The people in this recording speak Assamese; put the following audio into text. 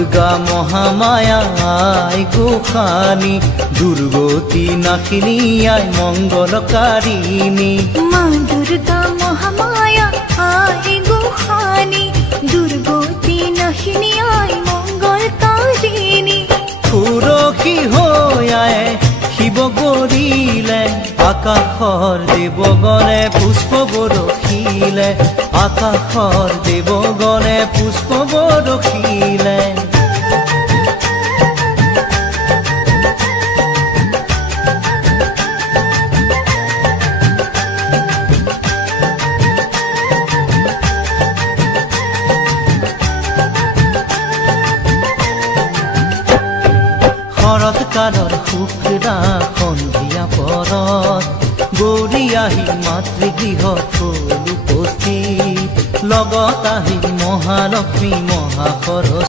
দুর্গা মহামায়া আই গোসানী দুর্গতি নাশিনী আই মঙ্গলকারিণী মা দুর্গা মহামায়া আই গোসানী দুর্গতি নাশিনী আই মঙ্গলকারিণী সুরক্ষী হৈ আয়ে শিৱ গৰিলে আকাশৰ দেৱগণে পুষ্প বৰষিলে আকাশৰ দেৱগণে পুষ্প বৰষিলে শৰৎকালৰ শুক্লা সন্ধিয়া পৰত গৌৰী আহি মাতৃগৃহত হ'ল উপস্থিত লগত আহি মহালক্ষ্মী মহাসৰস্বতী